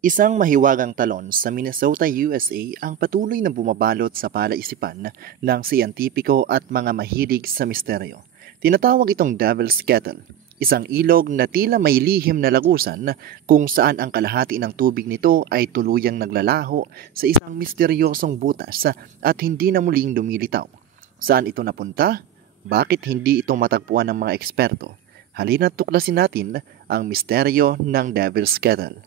Isang mahiwagang talon sa Minnesota, USA ang patuloy na bumabalot sa palaisipan ng siyentipiko at mga mahilig sa misteryo. Tinatawag itong Devil's Kettle, isang ilog na tila may lihim na lagusan kung saan ang kalahati ng tubig nito ay tuluyang naglalaho sa isang misteryosong butas at hindi na muling lumilitaw. Saan ito napunta? Bakit hindi ito matagpuan ng mga eksperto? Halina't tuklasin natin ang misteryo ng Devil's Kettle.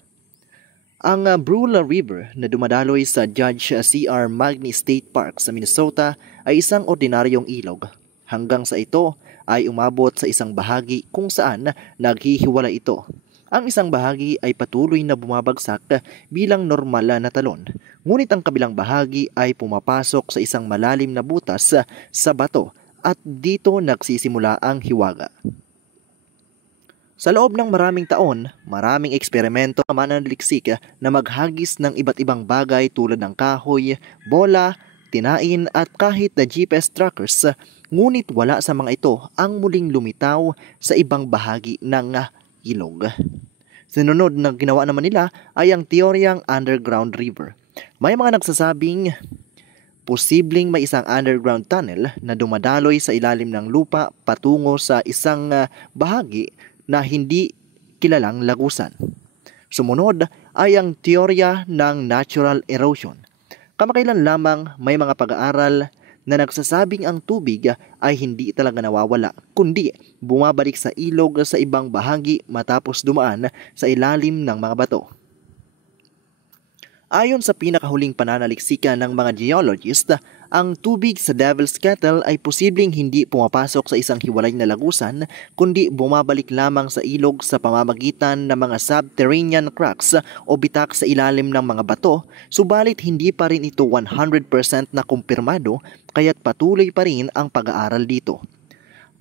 Ang Brule River na dumadaloy sa Judge C.R. Magny State Park sa Minnesota ay isang ordinaryong ilog. Hanggang sa ito ay umabot sa isang bahagi kung saan naghihiwala ito. Ang isang bahagi ay patuloy na bumabagsak bilang normal na talon, ngunit ang kabilang bahagi ay pumapasok sa isang malalim na butas sa bato at dito nagsisimula ang hiwaga. Sa loob ng maraming taon, maraming eksperimento ang mananaliksik na maghagis ng iba't ibang bagay tulad ng kahoy, bola, tinain at kahit na GPS trackers, ngunit wala sa mga ito ang muling lumitaw sa ibang bahagi ng ilog. Sinunod na ginawa naman nila ay ang teoryang underground river. May mga nagsasabing posibleng may isang underground tunnel na dumadaloy sa ilalim ng lupa patungo sa isang bahagi na hindi kilalang lagusan. Sumunod ay ang teorya ng natural erosion. Kamakailan lamang may mga pag-aaral na nagsasabing ang tubig ay hindi talaga nawawala, kundi bumabalik sa ilog sa ibang bahagi matapos dumaan sa ilalim ng mga bato. Ayon sa pinakahuling pananaliksika ng mga geologist, ang tubig sa Devil's Kettle ay posibleng hindi pumapasok sa isang hiwalay na lagusan, kundi bumabalik lamang sa ilog sa pamamagitan ng mga subterranean cracks o bitak sa ilalim ng mga bato, subalit hindi pa rin ito 100% na kumpirmado, kaya't patuloy pa rin ang pag-aaral dito.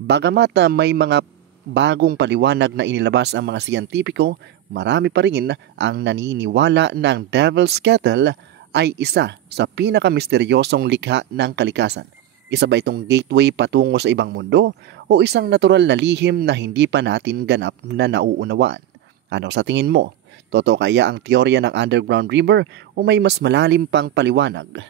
Bagamat may mga bagong paliwanag na inilabas ang mga siyentipiko, marami pa rin ang naniniwala ng Devil's Kettle ay isa sa pinakamisteryosong likha ng kalikasan. Isa ba itong gateway patungo sa ibang mundo o isang natural na lihim na hindi pa natin ganap na nauunawaan? Ano sa tingin mo? Totoo kaya ang teorya ng underground river o may mas malalim pang paliwanag?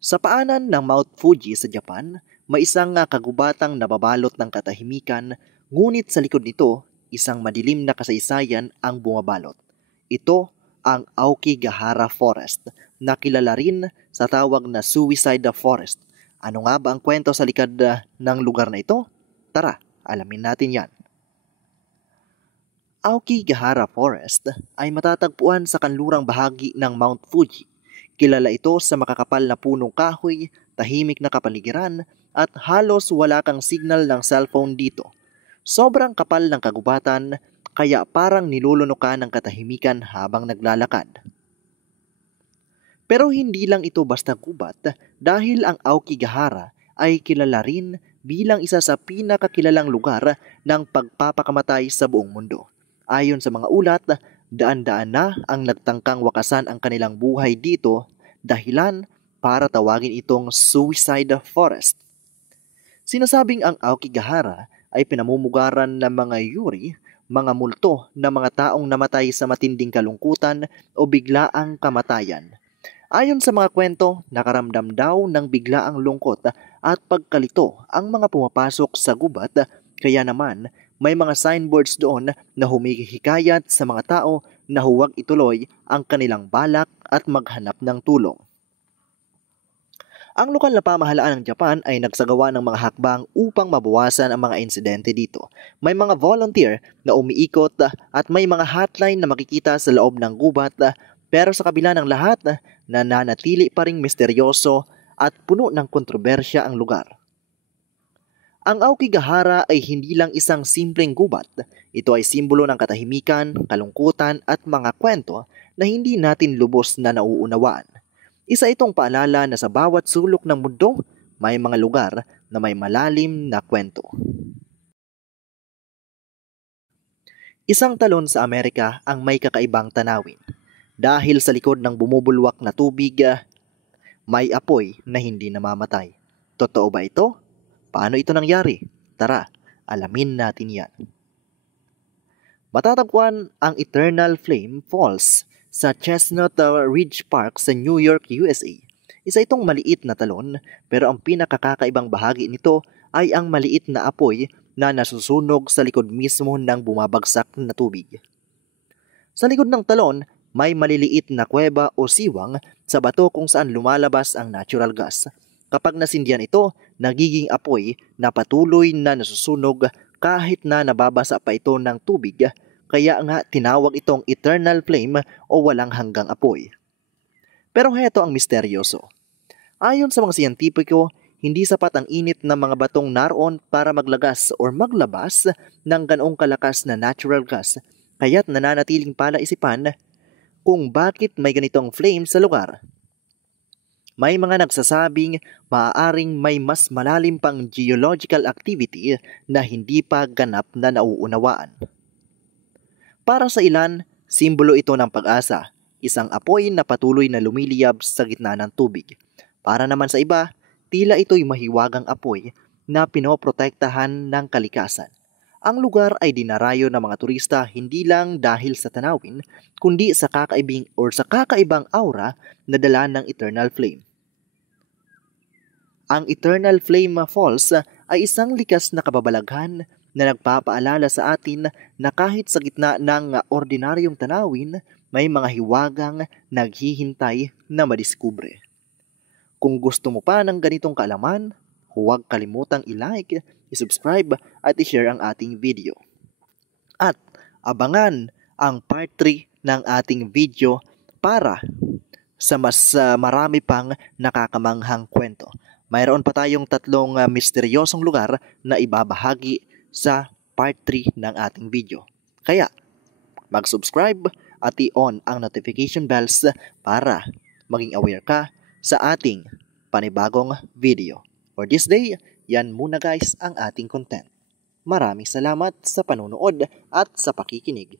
Sa paanan ng Mount Fuji sa Japan, may isang kagubatang nababalot ng katahimikan, ngunit sa likod nito, isang madilim na kasaysayan ang bumabalot. Ito ang Aokigahara Forest, na kilala rin sa tawag na Suicide Forest. Ano nga ba ang kwento sa likod ng lugar na ito? Tara, alamin natin yan. Aokigahara Forest ay matatagpuan sa kanlurang bahagi ng Mount Fuji. Kilala ito sa makakapal na punong kahoy, tahimik na kapaligiran, at halos wala kang signal ng cellphone dito. Sobrang kapal ng kagubatan, kaya parang nilulunukan ng katahimikan habang naglalakad. Pero hindi lang ito basta gubat, dahil ang Aokigahara ay kilala rin bilang isa sa pinakakilalang lugar ng pagpapakamatay sa buong mundo. Ayon sa mga ulat, daan-daan na ang nagtangkang wakasan ang kanilang buhay dito, dahilan para tawagin itong Suicide Forest. Sinasabing ang Aokigahara ay pinamumugaran ng mga yuri, mga multo na mga taong namatay sa matinding kalungkutan o biglaang kamatayan. Ayon sa mga kwento, nakaramdam daw ng biglaang lungkot at pagkalito ang mga pumapasok sa gubat, kaya naman may mga signboards doon na humihikayat sa mga tao na huwag ituloy ang kanilang balak at maghanap ng tulong. Ang lokal na pamahalaan ng Japan ay nagsagawa ng mga hakbang upang mabawasan ang mga insidente dito. May mga volunteer na umiikot at may mga hotline na makikita sa loob ng gubat, pero sa kabila ng lahat, nananatili pa ring misteryoso at puno ng kontrobersya ang lugar. Ang Aokigahara ay hindi lang isang simpleng gubat. Ito ay simbolo ng katahimikan, kalungkutan at mga kwento na hindi natin lubos na nauunawaan. Isa itong paalala na sa bawat sulok ng mundo, may mga lugar na may malalim na kwento. Isang talon sa Amerika ang may kakaibang tanawin. Dahil sa likod ng bumubulwak na tubig, may apoy na hindi namamatay. Totoo ba ito? Paano ito nangyari? Tara, Alamin natin yan. Matatagpuan ang Eternal Flame Falls sa Chestnut Ridge Park sa New York, USA. Isa itong maliit na talon pero ang pinakakakaibang bahagi nito ay ang maliit na apoy na nasusunog sa likod mismo ng bumabagsak na tubig. Sa likod ng talon, may maliliit na kuweba o siwang sa bato kung saan lumalabas ang natural gas. Kapag nasindihan ito, nagiging apoy na patuloy na nasusunog kahit na nababasa pa ito ng tubig, kaya nga tinawag itong eternal flame o walang hanggang apoy. Pero heto ang misteryoso. Ayon sa mga siyentipiko, hindi sapat ang init ng mga batong naroon para maglagas o maglabas ng ganoong kalakas na natural gas, kaya't nananatiling palaisipan kung bakit may ganitong flame sa lugar. May mga nagsasabing maaaring may mas malalim pang geological activity na hindi pa ganap na nauunawaan. Para sa ilan, simbolo ito ng pag-asa, isang apoy na patuloy na lumiliyab sa gitna ng tubig. Para naman sa iba, tila ito'y mahiwagang apoy na pinoprotektahan ng kalikasan. Ang lugar ay dinarayo ng mga turista hindi lang dahil sa tanawin, kundi sa kakaibang aura na dala ng Eternal Flame. Ang Eternal Flame Falls ay isang likas na kababalaghan na nagpapaalala sa atin na kahit sa gitna ng ordinaryong tanawin, may mga hiwagang naghihintay na madiskubre. Kung gusto mo pa ng ganitong kaalaman, huwag kalimutang i-like, i-subscribe at i-share ang ating video. At abangan ang part 3 ng ating video para sa mas marami pang nakakamanghang kwento. Mayroon pa tayong 3 misteryosong lugar na ibabahagi sa part 3 ng ating video. Kaya, mag-subscribe at i-on ang notification bells para maging aware ka sa ating panibagong video. For this day, yan muna guys ang ating content. Maraming salamat sa panonood at sa pakikinig.